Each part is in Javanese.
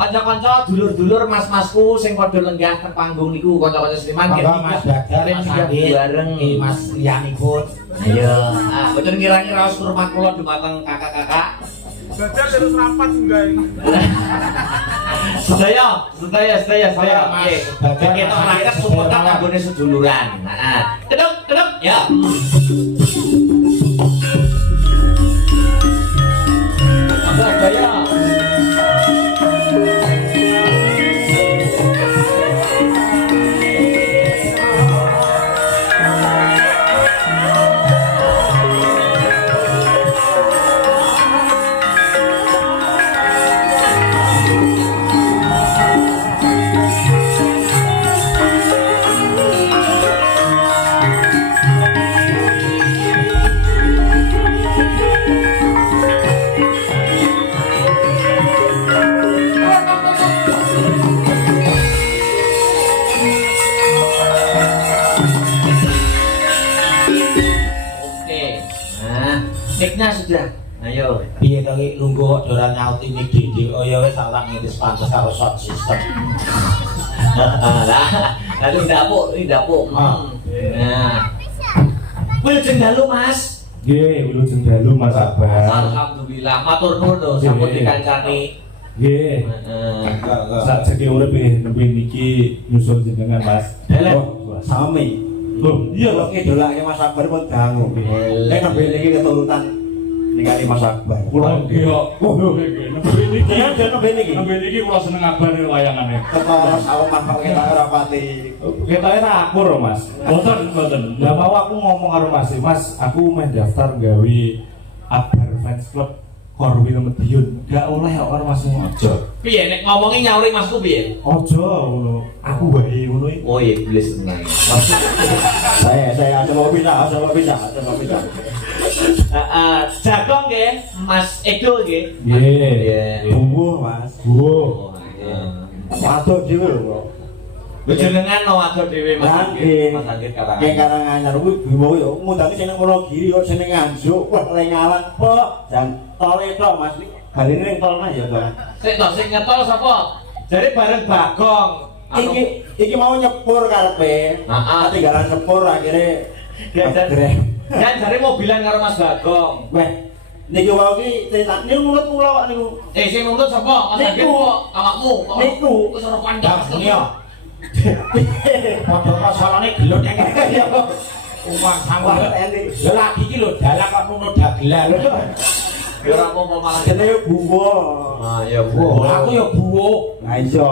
Kanca-kanca dulur-dulur mas-masku sing padha lenggah teng panggung niku kanca-kanca seniman Mas Badar Mas Andi bareng Mas Rian ikut. Ayo, boten ngira-ngira raos hormat kula dumateng kakak-kakak. Badar terus rapat enggak ini. Sedaya. Oke. Kita rakyat supportan anggone seduluran. Heeh. Keduk, ya. Sedaya. Mic-nya sudah. Ayo. Piye to iki lungguh kok ora nyauti mic dhewe. Oh ya wis tak ngiris pantes karo sound system. Lalu dapuk. Nah. Wilujeng dalu, Mas. Nggih, wilujeng dalu Mas Abah. Alhamdulillah, matur nuwun sampun dikancani. Nggih. Sajake urip nembe niki nyusul jenengan, Mas. Oh, sami. Loh, iya Kok ngidolake Mas Akbar pun dangu. Nek nembe iki keturutan ningali Mas Akbar. Kula nggih kok. Nembe niki. Ya, nembe niki. Nembe niki kula seneng abane wayangane. Teko sawah kok ketok ora pati. Ketoke ra akur, Mas. Mboten. Lah mau aku ngomong karo Mas, aku meh daftar gawe Akbar Fans Club Korwil Medion. Gak oleh kok karo Mas ojo. Piye nek ngomongi nyauri Masku piye? Ojo ngono. Aku wae ngono iki. Oh iya, iblis tenan. Saya coba bisa. Jagong nggih, Mas Edo nggih. Nggih. Bubuh, Mas. Bu. Waduh dhewe lho. Jenengan no ado dhewe Mas. Mas Anggit Karangan. Kayak Karanganyar kuwi Bimo yo ngundangi sing Wonogiri yo seneng Nganjuk. Wah, lengalan kok. Jan tole tok Mas. Galine ning tolna ya, Bang. Sing nyetol sapa? Jare bareng Bagong. Iki mau nyepur karepe. Ketinggalan nyepur akhirnya Kan jare mobilan karo Mas Bagong. Weh, niki wae iki cetak niku mulut kula kok niku. Sing nurut sapa? Mas Anggit kok awakmu. Niku wis ora pandang. iya. Padha masalahne gelut yang ya. Umah sanggup endi. Ya lagi iki lho dalang kok ngono dagelan. Ya ora apa-apa malah Jenenge Buwo. ya Bu. Aku ya Buwo. Lah iya.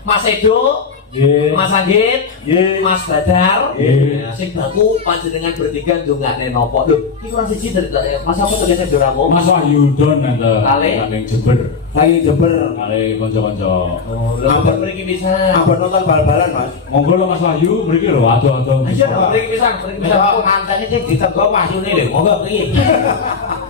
Mas Edo, Nggih. Mas Anggit, Nggih. Mas Badar, Nggih. sing baku panjenengan bertiga ndongakne napa? Lho, iki kurang siji dari Mas apa tegese Doramo? Mas Wahyu Don enten. Kali. Ning Jember. Lagi Jember. Kali kanca-kanca. Oh, lho ampun mriki pisan. Ampun nonton bal-balan, Mas. Monggo lho Mas Wahyu mriki lho ado-ado. Ayo mriki pisan. Kok mantene sing ditego Wahyune lho. Monggo mriki.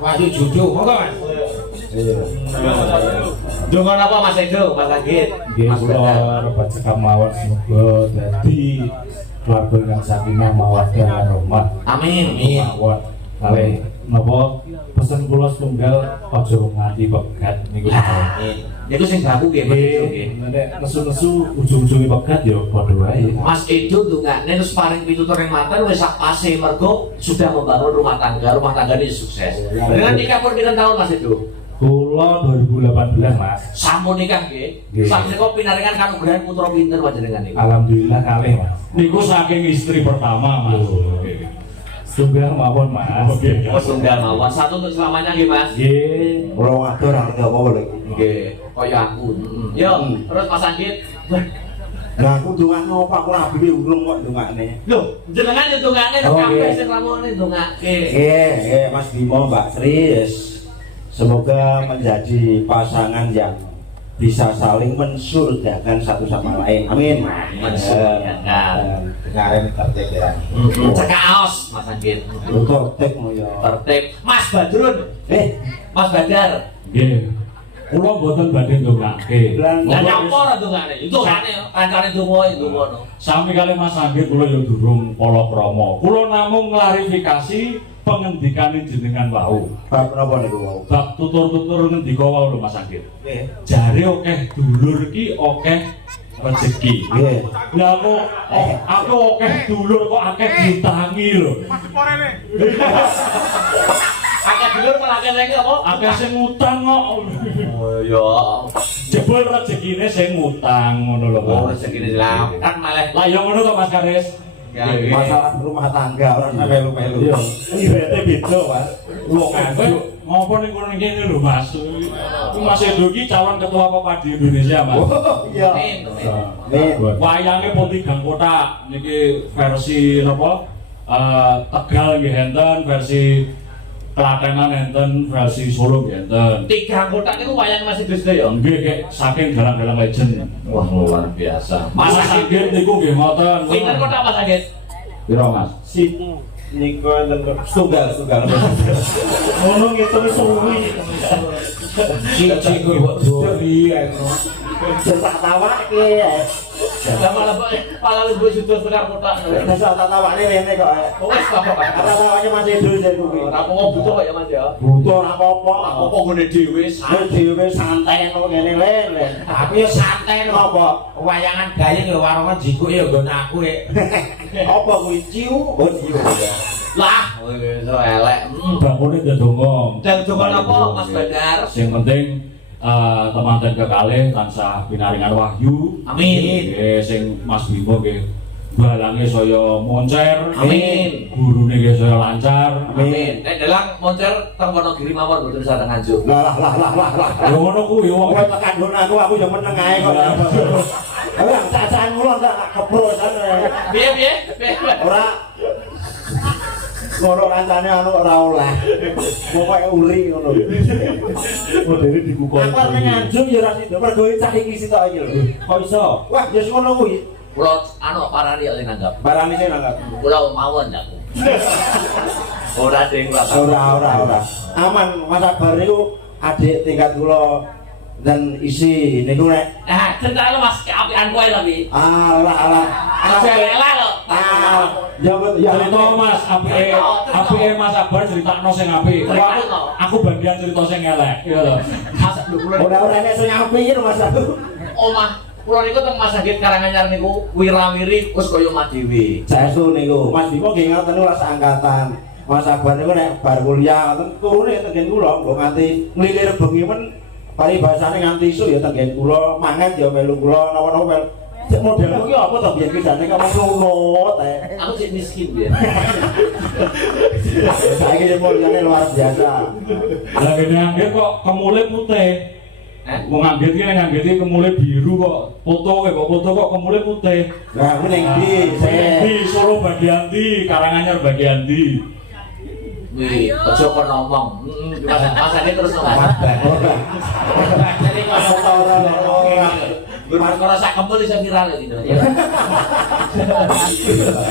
Wahyu Juju. Monggo, Mas. Donga napa Mas Edo, Mas Anggit, Nggih Mas Badar. kula repat cekap mawon semoga dadi keluarga yang sakinah mawaddah warahmah. Amin. Mawon. Kali napa pesen kula setunggal aja nganti pegat niku. Niku sing baku nggih, Mas Edo nggih. Nek nesu-nesu ujung-ujunge pegat ya padha wae. Mas Edo ndongakne terus paring pitutur yang mantan wis sak pase mergo sudah membangun rumah tangganya sukses. Dengan nikah pun pinten tahun Mas Edo? Kula 2018 Mas. Sampun nikah nggih. Nggih. Sampun kok pinaringan kanugrahan putra pinter panjenengan niku. Alhamdulillah kalih Mas. Niku saking istri pertama Mas. Setunggal mawon Mas. Oh, tunggal mawon. Satu untuk selamanya nggih Mas. Nggih. Kula ngatur arti apa lho. Nggih, kaya aku. Yo, terus Mas Anggit. Lah aku ndongakno apa aku rabi urung kok ndongakne. Lho, jenengan yo ndongakne Oh, kabeh nggih. sing ramone ndongake. Nggih, Mas Bimo, Mbak Sri, semoga menjadi pasangan yang bisa saling mensurgakan satu sama lain. Amin. Mensurgakan. Dengarin tertib ya. Cekaos Mas Anggit. Tertib mau ya. Tertib. Mas Badrun. Eh, Mas Badar. Nggih. kula mboten badhe ndongake. Lah nyapa ora dongane? Itu kancane donga. Sami kali Mas Anggit kula ya durung palakrama. Kula namung nglarifikasi pengendikane jenengan wau. Bab napa niku wau? Bab tutur-tutur ngendika wau lho Mas Anggit. Nggih. Jare akeh dulur ki akeh rezeki. Nggih. Lah kok aku akeh dulur kok akeh diutangi lho. Mas porene. Akeh dulur malah akeh lagi apa? Akeh sing ngutang kok. Oh ya. Jebul rezekine sing ngutang ngono lho. Oh Mas. rezekine langkat malah. Lah ya ngono to Mas Karis. Ya, Masalah rumah tangga ora melu-melu. Iya. Iwete beda, Mas. Wong nganggo ngopo ning kono kene lho, Mas. Mas Edo ki calon ketua Popadi Indonesia, Mas. Oh iya. Nih. Wayange pun 3 kotak niki versi napa? Tegal nggih enten, versi Klatenan enten, versi Solo nggih enten. 3 kotak niku wayang Mas Idris ya. Nggih kek saking dalang-dalang legend. Wah luar biasa. Mas Anggit niku nggih ngoten. Pinten kotak Mas Anggit? Piro, Mas? Si niku enten tunggal. Ngono ngitung suwi. Cici kok dori Tak tawake. Lah malah lu sudah setengah kotak. Dasar tak tawake rene kok. Wes apa? Kata tawake Mas Edo jen kuwi. Ora apa butuh kok ya Mas ya. Butuh ora apa-apa. Apa ngene dhewe Wis dhewe santai kok ngene le. Tapi yo santai lho. Apa? Wayangan gayeng yo warungan jikuk yo nggon aku e. Apa kuwi ciu? Oh ciu. Lah, iso elek. Bangkune ndedonga. Dan dongan apa Mas Badar? Sing penting temanten kekalih tansah pinaringan wahyu. Amin. Nggih sing Mas Bimo nggih balange saya moncer. Amin. Gurune nggih saya lancar. Amin. Nek dalang moncer teng Wonogiri mawon mboten sareng Nganjuk. Lah. Ya ngono kuwi wong Kowe tekan nggon aku yo meneng ae kok. Ayo cacahan kula tak keprosan. Piye? Ora ngono rancane anu ora oleh. Pokoke uri ngono. modele dikukoni. Aku arep nganjuk ya ora sida mergo cah iki sitok iki lho. Kok iso? Wah, ya sing ngono kuwi. Kula anu parani kok nanggap. Barang iki nanggap. Kula mawon aku. Ora ding Ora. Aman Mas Akbar niku adik tingkat kula dan isi niku nek cerita lu Mas keapian kowe tapi. ala. Aja rela lho. Ya Cerita Mas, apike Mas Akbar critakno sing apik. Aku bagian cerita sing elek. Iya lho. Masak lho kula. ora nek sing apik Mas aku. Omah kula niku teng Mas Anggit Karanganyar niku wirawiri wis kaya omah dhewe. Saestu niku Mas Bimo nggih ngaten niku rasa angkatan. Mas Akbar niku nek bar kuliah ngoten turune teng kula mbok nganti nglilir bengi men paribasane nganti isuk ya teng kula mangan ya melu kula napa-napa model kuwi apa to biyen ki jane kok ngono teh. Aku sik miskin ya. Saiki yo mulyane luar biasa. Lah kene Anggit kok kemule putih. Wong Anggit ki ning Anggit ki kemule biru kok. Foto kok kemule putih. Lah kuwi ning ndi? Di Solo bagian ndi, Karanganyar bagian ndi. Wih, aja kok ngomong. Mas Anggit terus ngomong. Jadi kalau Mas ora sak kempul iso viral gitu.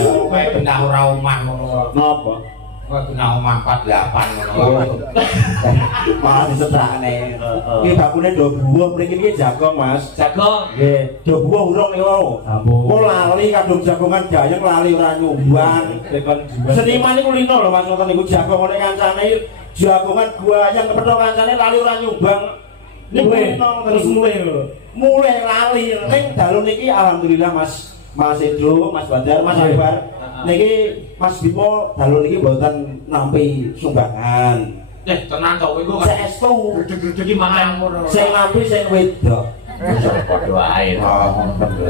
Kowe benah ora omah ngono. napa? Kowe benah omah 48 ngono. Malah disedakne. Iki bakune do buah mriki iki jagong, Mas. Jagong. Nggih, do buah urung niku. Kok lali kadung jagongan gayeng lali ora nyumbang. Seniman niku lino lho Mas ngoten niku jagong oleh kancane jagongan gayeng kepethuk kancane lali ora nyumbang. Niku terus mulai lali ning dalu niki alhamdulillah Mas Edo, Mas Badar, Mas Akbar. Niki Mas Bimo dalu niki mboten nampi sumbangan. Tenan to kowe iku kan Saestu gedhe-gedhe iki mangan ngono. sing nampi sing wedok. Padha wae.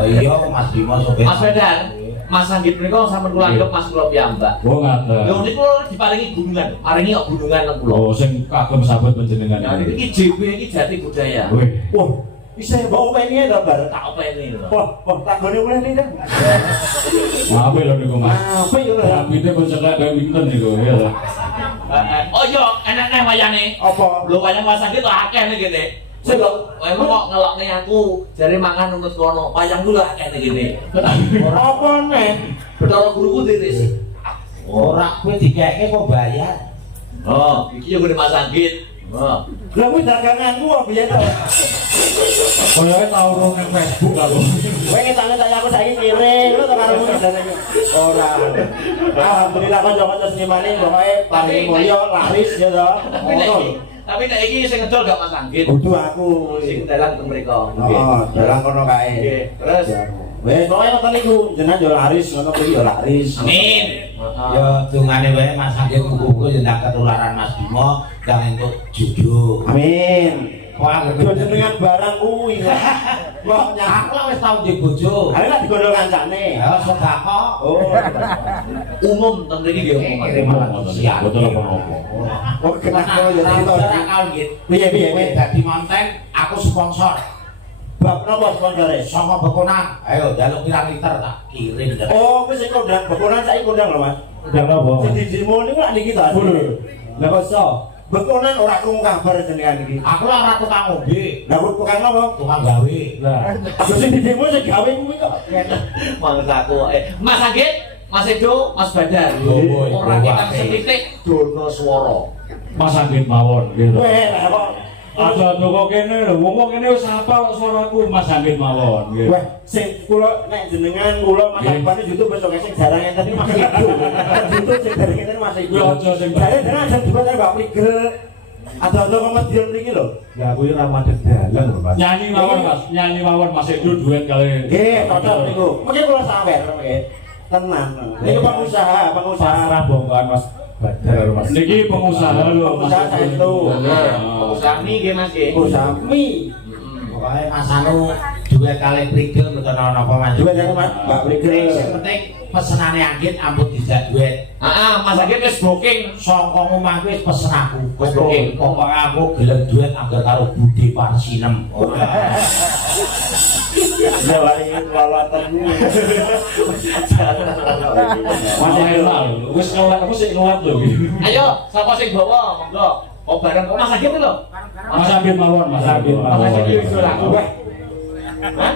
Iya Mas Bimo sopir. Mas Badar, Mas Anggit menika sampeyan kula anggap Mas kula piyambak. Oh ngaten. Lho niku diparingi gunungan, paringi kok gunungan nang kula. Oh sing kagem sahabat panjenengan. Ya iki JB iki jati budaya. Wih. Wah, isih mbok openi to, Bar. Tak openi lho. Wah, tak gone mulai nih dah. Apa lho niku Mas? Apa yo lho? Rambutnya pun ceklek Wellington niku ya lho. Oh iya, enak wayange. Apa? Lho wayang Mas Anggit lho akeh nih gini. Sing kok ngelokne aku jare mangan nunut kono. Wayang lho akeh nih gini. Apa nih? Betara guruku tiris. Ora kowe dikeke kok bayar. Oh, iki yo gede Mas Anggit. Oh. Lah kuwi daganganmu kok biyen to. Koyoke tau nang Facebook aku. Kowe ngetak-ngetak aku saiki ngiring lho to karo ora. Alhamdulillah kanca-kanca seniman iki pokoke paling mulya laris ya to. Tapi nek iki sing ngedol gak Mas Anggit. Kudu aku Sing dalan teng mriko. Oh, dalang kono kae. Nggih. Terus Wes pokoke ngoten niku, jenengan yo laris ngono kuwi yo laris. Amin. Ya dungane wae Mas Anggit kuku-kuku ya ndak ketularan Mas Bimo dan entuk juju. Amin. Wah, Yo jenengan barang kuwi. Wah, aku lah wis tau di bojo. Are lak digondol kancane. Ya sedekah. Oh. umum teng mriki nggih umum. Betul apa ngopo? Oh, kenapa yo cerita. Akal gitu. Piye Kowe dadi konten, aku sponsor. Bab napa sponsore? Saka bekonan. Ayo jaluk pirang liter tak kirim. Oh, wis sing kondang bekonan saiki kondang lho, Mas. Udah apa? Sing didemo niku lak niki ta. Lah kok iso? Bekonan ora krungu kabar jenengan iki. Aku lah ora tukang ngombe, Lah kok tukang napa? tukang gawe. Lah, Yo sing didemo sing gawe kuwi kok. Mangsaku Mas Anggit, Mas Edo, Mas Badar. Boy, Ora boy, kita setitik dono swara. Mas Anggit mawon gitu. Weh, lah kok Aja toko kene lho, wong kene wis hafal suaraku Mas Anggit mawon gitu. wah, sing kula nek jenengan kula Mas Akbar YouTube besok sing jarang enten iki Mas Ibu. YouTube sing jarang enten Mas Ibu. Yo aja sing Jare jenengan aja dibuat Mbak Prigel. Ada komedian mriki lho. Ya kuwi Ramadan dalang lho, Mas. Nyanyi mawon Mas, nyanyi mawon Mas Edo duet kali. Nggih, cocok niku. Mungkin kula sawer nggih. Tenan. Niku pengusaha Pasrah bongkahan Mas Badar Mas. Niki pengusaha lho Mas. Pengusaha saya itu. Pengusaha mie nggih Mas nggih. Pengusaha mie. Pokoke Mas Anu duwe kali prigel mboten ana napa Mas. Juga jangan Mas, Mbak Prigel. Sing penting pesenane Anggit ampun dijak duit. Heeh, Mas Anggit wis booking. Saka omah kuwi pesen aku. Wis booking. Pokoke aku gelem duit anggar karo Budi Parsinem. Ya lari walatan niku. Mas Edo wis ngelak apa sih ngelak lho iki. Ayo, sapa sing bawa? Monggo. Oh bareng kok Mas Anggit lho. Mas Anggit mawon, Mas Anggit Mas mawon. Anggit wis ora aku. Hah?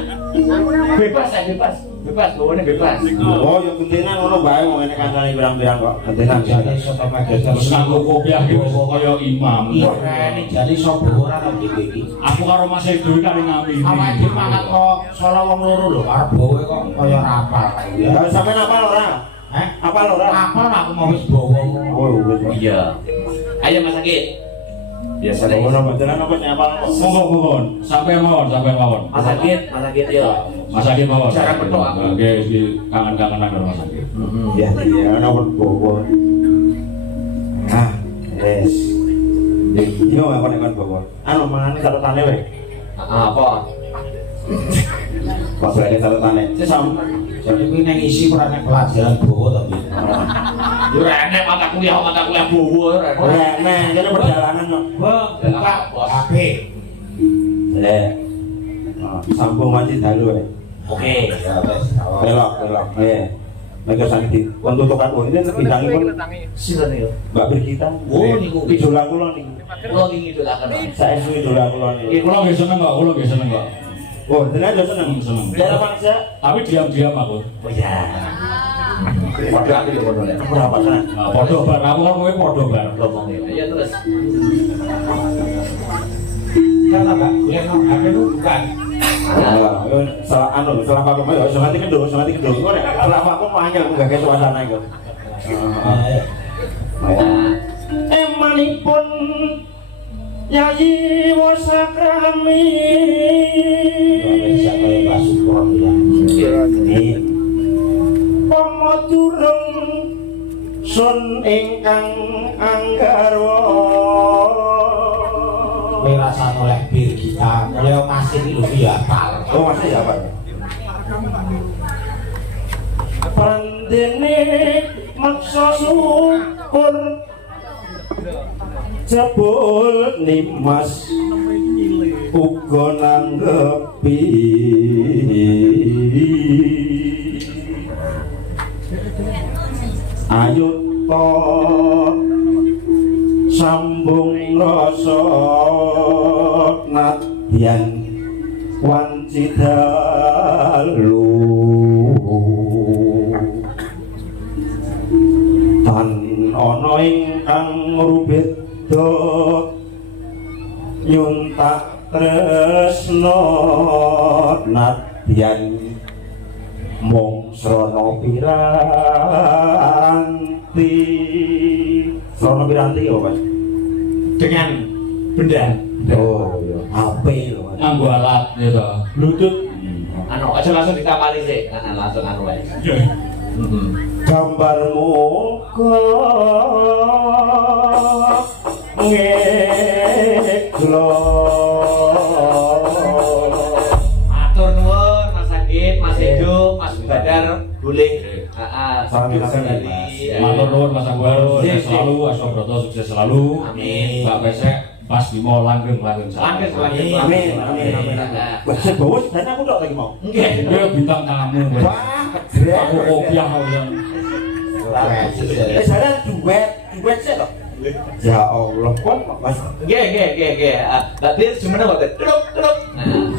Bebas ya, bebas. Bebas, bawane bebas. Oh, ya gentenan ngono bae wong enek kancane pirang-pirang kok. Gentenan Jane soto Terus terus nganggo kopiah iki wis kaya imam. ini jadi sapa ora ta iki. Aku karo Mas Edo kali ngami. Awake dhewe mangan kok solo wong loro lho karo bowe kok kaya rapal. Ya sampean apal ora? Heh? Apal ora? Apal aku mau wis bawa. Oh, wis. Iya. Ayo Mas Anggit. Biasa deh. Ono beneran apa sing apal? Monggo, sampai mawon. Mas Anggit yo. Mas Anggit mawon. Jangan petok aku. Oke, iki kangen-kangenan karo Mas Anggit. Iya, iya, ono bowo. Ah, yes. Yo apa nek bowo? Anu mangane catetane wae. Apa? Pas lagi catetane. Sesam. Jadi kuwi ning isi ora nek pelajaran bawa to piye. Yo enek mata kuliah bowo ora. Ora nek kene perjalanan kok. Buka HP. Le. Sambung mati dalu wae. Oke. Ya wis. Belok. Mereka sakit. Untuk tutupan ini bidang pun Silakan yo. Mbak Brigita. Oh, niku. Idola kula niku. Kulo ingin idolakan. Saya suwi idola kula Iki niku. kula nggih seneng kok, kula nggih seneng kok. Oh, jenengan yo seneng. Seneng. Daerah manusia. Tapi diam-diam aku. Oh ya. Padha aku yo ngono lek. Berapa seneng? Nah, padha bar aku karo kowe padha bar. Ngomong ya. Ayo terus. Kan apa? Ya HP lu bukan. Salah anu, salah vakum ayo, semati kendung. Kok nek salah vakum anyel nggak kayak suasana iku. Emanipun Yayi Wasakrami. Bisa kaya Basukur ya. Ini Pemodurung sun ingkang anggarwa. Kowe rasane oleh bir kita. Oleh masih iki lho ya apal. Oh masih ya Pak. Pandene maksa syukur jebul nimas uga nanggepi ayo to sambung rasa nadyan wanci dalu tan ana ingkang rubeda nyuntak tresno nadyan mung srana piranti. Srana piranti ya, Mas? Dengan benda. Oh, iya. HP lho, Mas. Nganggo alat ya toh. Bluetooth. Anu aja langsung ditamali sih. Langsung anu wae. Gambarmu kok ngeglo. Matur nuwun Mas Agit, Mas Edo, Mas Badar boleh. Sami-sami, dari Matur nuwun Mas Angguaro, Sip, sukses selalu, Aswabroto sukses selalu. Amin. Mbak Pesek Mas Bimo langgeng Langgeng. Amin, amin, amin. Wah, sing bos dan aku tok lagi mau. Nggih. Dia bintang tamu. Wah, keren. Aku kopiah yang Saya duet sih toh. Ya Allah, kok Mas. Nggih. Lah dia gimana kok? Duduk. Nah.